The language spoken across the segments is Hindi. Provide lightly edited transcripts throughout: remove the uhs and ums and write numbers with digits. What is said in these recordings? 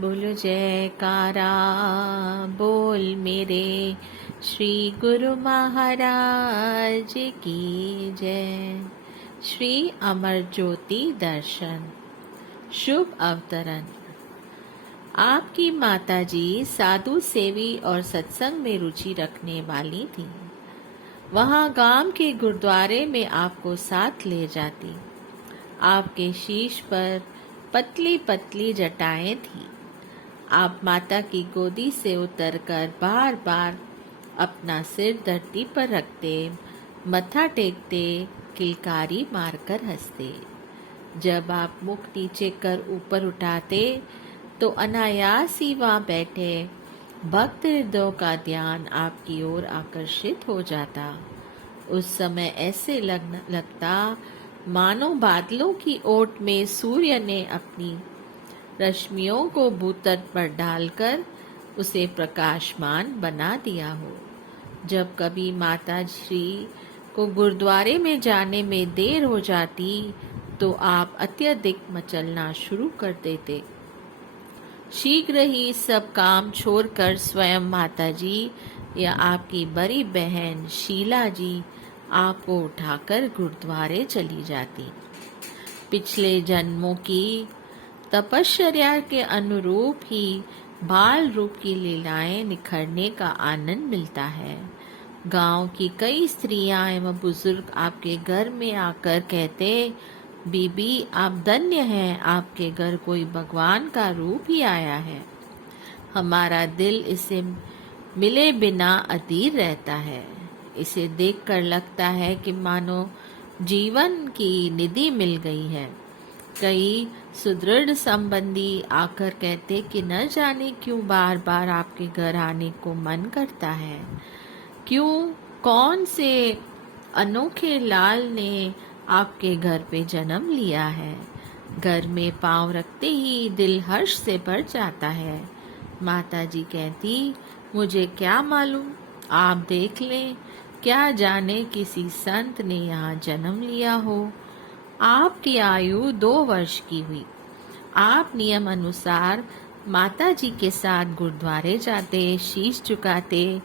बोलो जयकारा बोल मेरे श्री गुरु महाराज की जय। श्री अमर ज्योति दर्शन शुभ अवतरण। आपकी माताजी साधु सेवी और सत्संग में रुचि रखने वाली थी। वहाँ गांव के गुरुद्वारे में आपको साथ ले जाती। आपके शीश पर पतली पतली जटाएं थी। आप माता की गोदी से उतरकर बार बार अपना सिर धरती पर रखते, मत्था टेकते, किलकारी मारकर हंसते। जब आप मुख नीचे कर ऊपर उठाते तो अनायास ही वहाँ बैठे भक्त हृदयों का ध्यान आपकी ओर आकर्षित हो जाता। उस समय ऐसे लगता मानो बादलों की ओट में सूर्य ने अपनी रश्मियों को भूतल पर डालकर उसे प्रकाशमान बना दिया हो। जब कभी माता श्री को गुरुद्वारे में जाने में देर हो जाती तो आप अत्यधिक मचलना शुरू कर देते। शीघ्र ही सब काम छोड़कर स्वयं माताजी या आपकी बड़ी बहन शीला जी आपको उठाकर गुरुद्वारे चली जाती। पिछले जन्मों की तपश्चर्या के अनुरूप ही बाल रूप की लीलाएं निखरने का आनंद मिलता है। गांव की कई स्त्रियां एवं बुजुर्ग आपके घर में आकर कहते, बीबी आप धन्य हैं, आपके घर कोई भगवान का रूप ही आया है। हमारा दिल इसे मिले बिना अधीर रहता है। इसे देखकर लगता है कि मानो जीवन की निधि मिल गई है। कई सुदृढ़ संबंधी आकर कहते कि न जाने क्यों बार बार आपके घर आने को मन करता है। क्यों, कौन से अनोखे लाल ने आपके घर पे जन्म लिया है। घर में पांव रखते ही दिल हर्ष से भर जाता है। माता जी कहती, मुझे क्या मालूम, आप देख लें, क्या जाने किसी संत ने यहाँ जन्म लिया हो। आपकी आयु 2 वर्ष की हुई। आप नियम अनुसार माता जी के साथ गुरुद्वारे जाते, शीश झुकाते,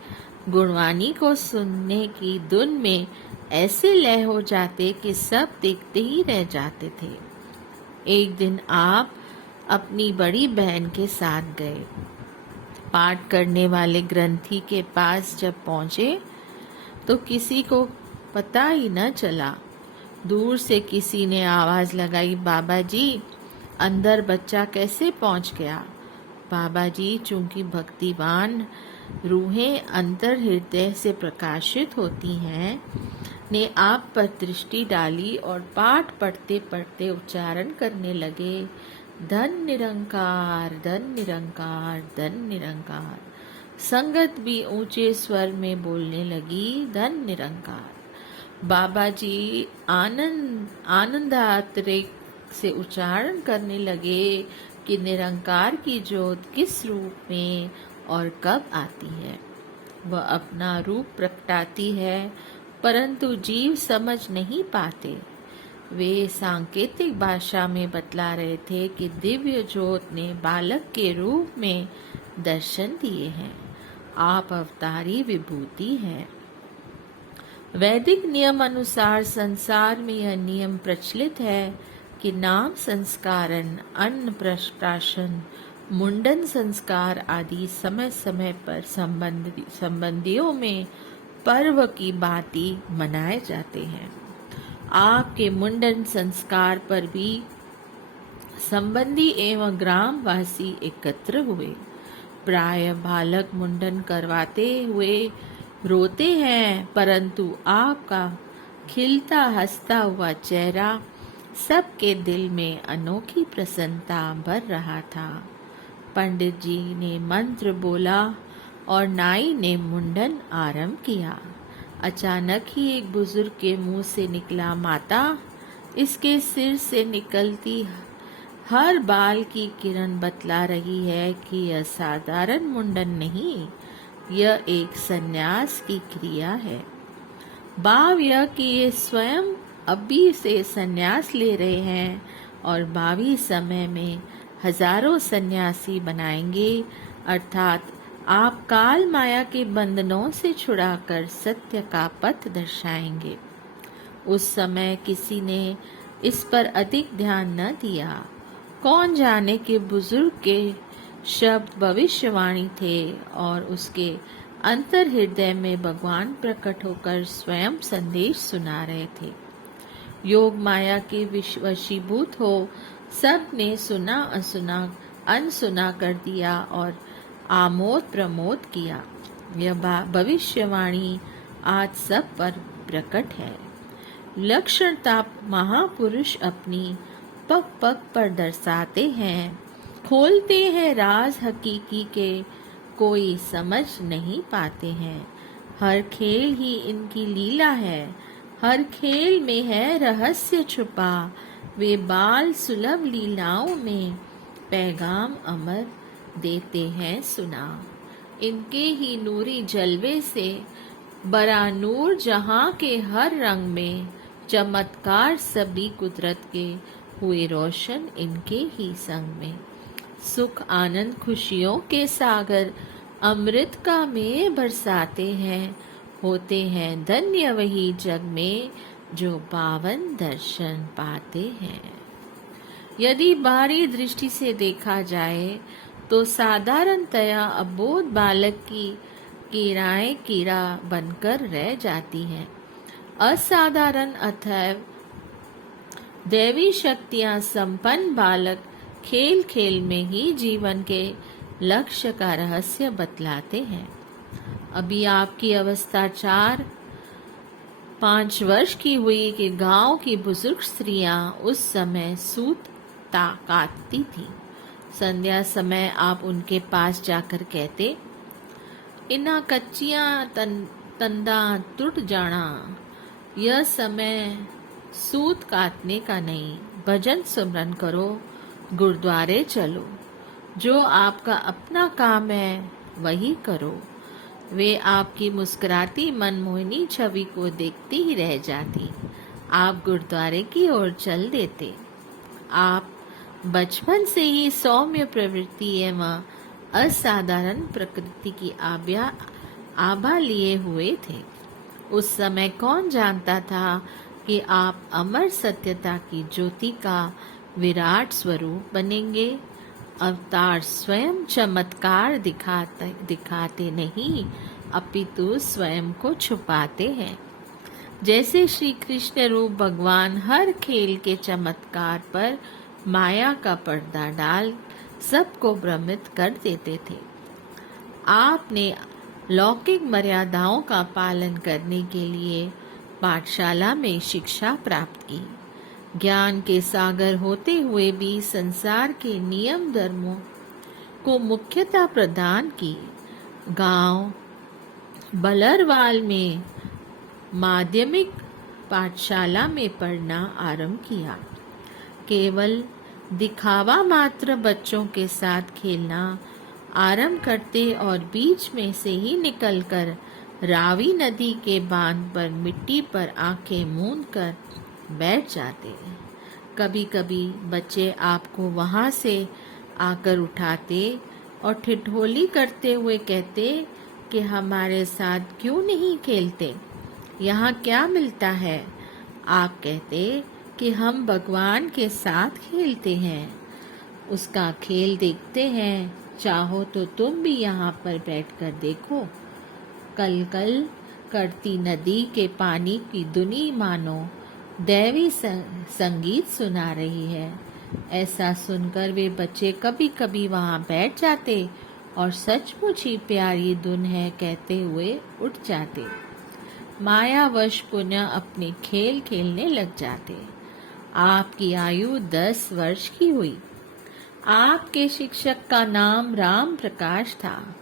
गुणवाणी को सुनने की धुन में ऐसे लय हो जाते कि सब देखते ही रह जाते थे। एक दिन आप अपनी बड़ी बहन के साथ गए। पाठ करने वाले ग्रंथी के पास जब पहुंचे तो किसी को पता ही न चला। दूर से किसी ने आवाज लगाई, बाबा जी अंदर बच्चा कैसे पहुंच गया। बाबा जी चूंकि भक्तिवान रूहें अंतर हृदय से प्रकाशित होती हैं, ने आप पर दृष्टि डाली और पाठ पढ़ते पढ़ते उच्चारण करने लगे, धन निरंकार धन निरंकार धन निरंकार। संगत भी ऊंचे स्वर में बोलने लगी, धन निरंकार। बाबा जी आनंदातिरेक से उच्चारण करने लगे कि निरंकार की ज्योत किस रूप में और कब आती है। वह अपना रूप प्रकटाती है परंतु जीव समझ नहीं पाते। वे सांकेतिक भाषा में बतला रहे थे कि दिव्य ज्योत ने बालक के रूप में दर्शन दिए हैं। आप अवतारी विभूति हैं। वैदिक नियम अनुसार संसार में यह नियम प्रचलित है कि नाम संस्कारन, अन्न प्राशन, मुंडन संस्कार आदि समय समय पर संबंधियों में पर्व की भांति मनाए जाते हैं। आपके मुंडन संस्कार पर भी संबंधी एवं ग्रामवासी एकत्र हुए। प्राय बालक मुंडन करवाते हुए रोते हैं, परंतु आपका खिलता हंसता हुआ चेहरा सबके दिल में अनोखी प्रसन्नता भर रहा था। पंडित जी ने मंत्र बोला और नाई ने मुंडन आरंभ किया। अचानक ही एक बुजुर्ग के मुंह से निकला, माता इसके सिर से निकलती हर बाल की किरण बतला रही है कि यह साधारण मुंडन नहीं, यह एक संन्यास की क्रिया है। भाव यह कि ये स्वयं अभी से संन्यास ले रहे हैं और भावी समय में हजारों सन्यासी बनाएंगे, अर्थात आप काल माया के बंधनों से छुड़ाकर सत्य का पथ दर्शाएंगे। उस समय किसी ने इस पर अधिक ध्यान न दिया। कौन जाने कि बुजुर्ग के शब्द भविष्यवाणी थे और उसके अंतर हृदय में भगवान प्रकट होकर स्वयं संदेश सुना रहे थे। योग माया के वशीभूत हो सब ने सुना असुना अनसुना कर दिया और आमोद प्रमोद किया। यह भविष्यवाणी आज सब पर प्रकट है। लक्षणता महापुरुष अपनी पग पग पर दर्शाते हैं, खोलते हैं राज हकीकी के, कोई समझ नहीं पाते हैं। हर खेल ही इनकी लीला है, हर खेल में है रहस्य छुपा, वे बाल सुलभ लीलाओं में पैगाम अमर देते हैं सुना। इनके ही नूरी जलवे से बरा नूर जहां के हर रंग में, चमत्कार सभी कुदरत के हुए रोशन इनके ही संग में। सुख आनंद खुशियों के सागर अमृत का मेह बरसाते हैं, होते हैं धन्य वही जग में जो पावन दर्शन पाते हैं। यदि बाहरी दृष्टि से देखा जाए तो साधारणतया अबोध बालक की कीड़ाएं कीड़ा बनकर रह जाती हैं। असाधारण अथैव दैवी शक्तियां संपन्न बालक खेल खेल में ही जीवन के लक्ष्य का रहस्य बतलाते हैं। अभी आपकी अवस्था 4-5 वर्ष की हुई कि गांव की बुजुर्ग स्त्रियां उस समय सूत काटती थी। संध्या समय आप उनके पास जाकर कहते, इना कच्चियां तंदा टूट जाना, यह समय सूत काटने का नहीं, भजन सुमरन करो, गुरुद्वारे चलो, जो आपका अपना काम है वही करो। वे आपकी मुस्कुराती मनमोहनी छवि को देखती ही रह जाती। आप गुरुद्वारे की ओर चल देते। आप बचपन से ही सौम्य प्रवृत्ति एवं असाधारण प्रकृति की आभा लिए हुए थे। उस समय कौन जानता था कि आप अमर सत्यता की ज्योति का विराट स्वरूप बनेंगे। अवतार स्वयं चमत्कार दिखाते नहीं, अपितु स्वयं को छुपाते हैं। जैसे श्री कृष्ण रूप भगवान हर खेल के चमत्कार पर माया का पर्दा डाल सबको भ्रमित कर देते थे। आपने लौकिक मर्यादाओं का पालन करने के लिए पाठशाला में शिक्षा प्राप्त की। ज्ञान के सागर होते हुए भी संसार के नियम धर्मों को मुख्यता प्रदान की। गांव बलरवाल में माध्यमिक पाठशाला में पढ़ना आरंभ किया। केवल दिखावा मात्र बच्चों के साथ खेलना आरंभ करते और बीच में से ही निकलकर रावी नदी के बांध पर मिट्टी पर आंखें मूंद कर बैठ जाते। कभी कभी बच्चे आपको वहां से आकर उठाते और ठिठोली करते हुए कहते कि हमारे साथ क्यों नहीं खेलते, यहाँ क्या मिलता है। आप कहते कि हम भगवान के साथ खेलते हैं, उसका खेल देखते हैं, चाहो तो तुम भी यहाँ पर बैठकर देखो। कल कल करती नदी के पानी की धुनी मानो दैवी संगीत सुना रही है। ऐसा सुनकर वे बच्चे कभी कभी वहां बैठ जाते और सचमुच ही प्यारी धुन है कहते हुए उठ जाते। मायावश पुनः अपने खेल खेलने लग जाते। आपकी आयु 10 वर्ष की हुई। आपके शिक्षक का नाम राम प्रकाश था।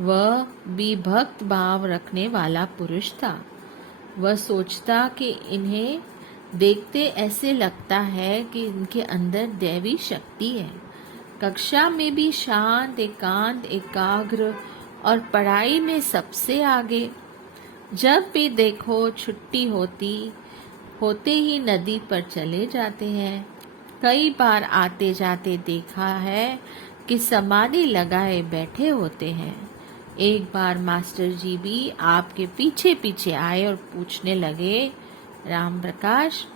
वह भी भक्त भाव रखने वाला पुरुष था। वह सोचता कि इन्हें देखते ऐसे लगता है कि इनके अंदर दैवी शक्ति है। कक्षा में भी शांत, एकांत, एकाग्र और पढ़ाई में सबसे आगे। जब भी देखो छुट्टी होते ही नदी पर चले जाते हैं। कई बार आते जाते देखा है कि समाधि लगाए बैठे होते हैं। एक बार मास्टर जी भी आपके पीछे पीछे आए और पूछने लगे, राम प्रकाश,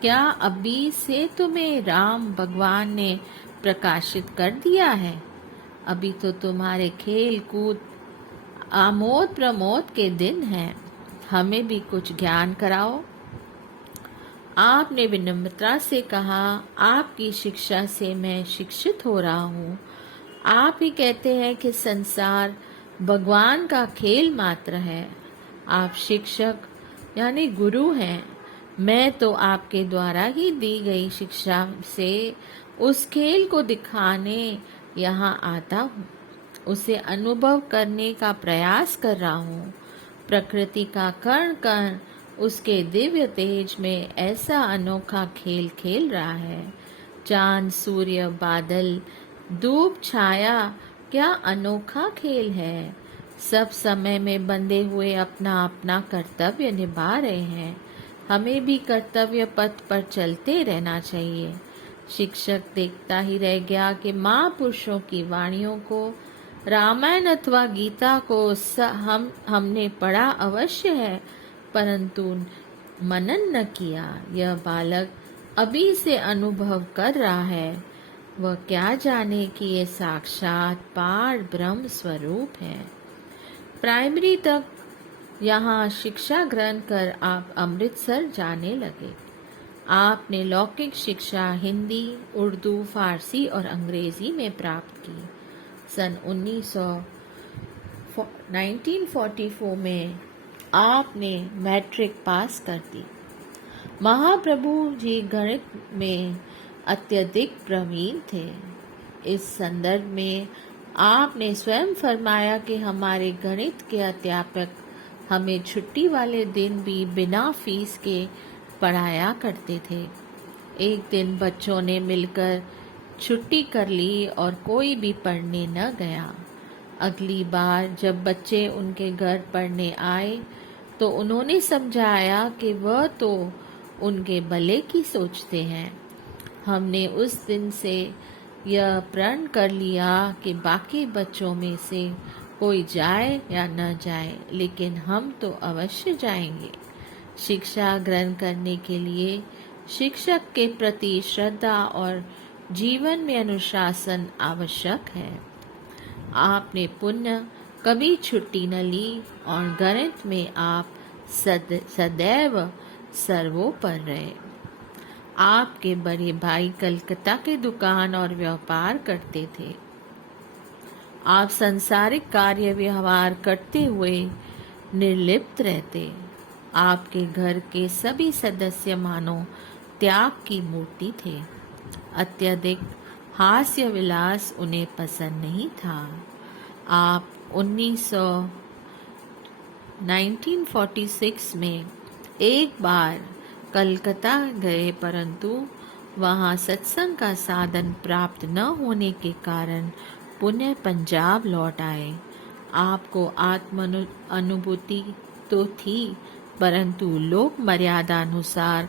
क्या अभी से तुम्हें राम भगवान ने प्रकाशित कर दिया है? अभी तो तुम्हारे खेल कूद आमोद प्रमोद के दिन हैं, हमें भी कुछ ज्ञान कराओ। आपने विनम्रता से कहा, आपकी शिक्षा से मैं शिक्षित हो रहा हूँ। आप ही कहते हैं कि संसार भगवान का खेल मात्र है। आप शिक्षक यानी गुरु हैं। मैं तो आपके द्वारा ही दी गई शिक्षा से उस खेल को दिखाने यहाँ आता हूँ, उसे अनुभव करने का प्रयास कर रहा हूँ। प्रकृति का कण कण उसके दिव्य तेज में ऐसा अनोखा खेल खेल रहा है। चांद, सूर्य, बादल, धूप, छाया, क्या अनोखा खेल है। सब समय में बंधे हुए अपना अपना कर्तव्य निभा रहे हैं। हमें भी कर्तव्य पथ पर चलते रहना चाहिए। शिक्षक देखता ही रह गया कि महापुरुषों की वाणियों को, रामायण अथवा गीता को हमने पढ़ा अवश्य है, परंतु मनन न किया। यह बालक अभी से अनुभव कर रहा है। वह क्या जाने कि ये साक्षात पार ब्रह्म स्वरूप है। प्राइमरी तक यहाँ शिक्षा ग्रहण कर आप अमृतसर जाने लगे। आपने लौकिक शिक्षा हिंदी, उर्दू, फारसी और अंग्रेजी में प्राप्त की। सन 1944 में आपने मैट्रिक पास कर दी। महाप्रभु जी गणित में अत्यधिक प्रवीण थे। इस संदर्भ में आपने स्वयं फरमाया कि हमारे गणित के अध्यापक हमें छुट्टी वाले दिन भी बिना फीस के पढ़ाया करते थे। एक दिन बच्चों ने मिलकर छुट्टी कर ली और कोई भी पढ़ने न गया। अगली बार जब बच्चे उनके घर पढ़ने आए तो उन्होंने समझाया कि वह तो उनके भले की सोचते हैं। हमने उस दिन से यह प्रण कर लिया कि बाकी बच्चों में से कोई जाए या न जाए, लेकिन हम तो अवश्य जाएंगे। शिक्षा ग्रहण करने के लिए शिक्षक के प्रति श्रद्धा और जीवन में अनुशासन आवश्यक है। आपने पुण्य कभी छुट्टी न ली और गणित में आप सदैव सर्वोपर रहे। आपके बड़े भाई कलकत्ता के दुकान और व्यापार करते थे। आप सांसारिक कार्य व्यवहार करते हुए निर्लिप्त रहते। आपके घर के सभी सदस्य मानो त्याग की मूर्ति थे। अत्यधिक हास्य विलास उन्हें पसंद नहीं था। आप 1946 में एक बार कलकत्ता गए, परंतु वहां सत्संग का साधन प्राप्त न होने के कारण पुनः पंजाब लौट आए। आपको आत्म अनुभूति तो थी, परंतु लोक मर्यादा अनुसार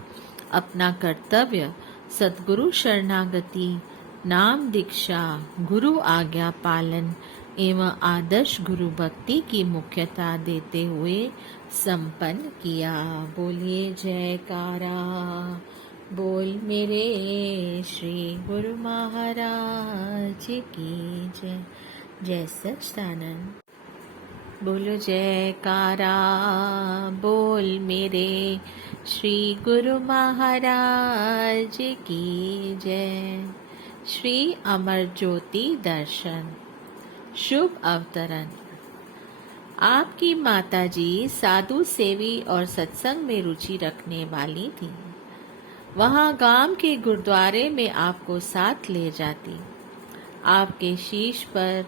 अपना कर्तव्य सद्गुरु शरणागति, नाम दीक्षा, गुरु आज्ञा पालन एवं आदर्श गुरु भक्ति की मुख्यता देते हुए संपन्न किया। बोलिए जयकारा बोल मेरे श्री गुरु महाराज की जय। जय सच्चिदानंद। बोलो जयकारा बोल मेरे श्री गुरु महाराज की जय। श्री अमर ज्योति दर्शन शुभ अवतरण। आपकी माताजी साधु सेवी और सत्संग में रुचि रखने वाली थी। वहां गांव के गुरुद्वारे में आपको साथ ले जाती। आपके शीश पर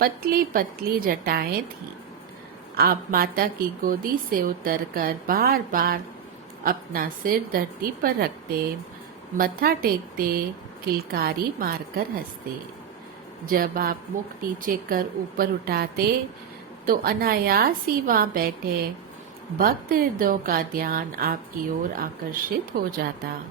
पतली पतली जटाएं थी। आप माता की गोदी से उतरकर बार बार अपना सिर धरती पर रखते, मत्था टेकते, किलकारी मारकर हंसते। जब आप मुख नीचे कर ऊपर उठाते तो अनायास ही वहां बैठे भक्त हृदयों का ध्यान आपकी ओर आकर्षित हो जाता।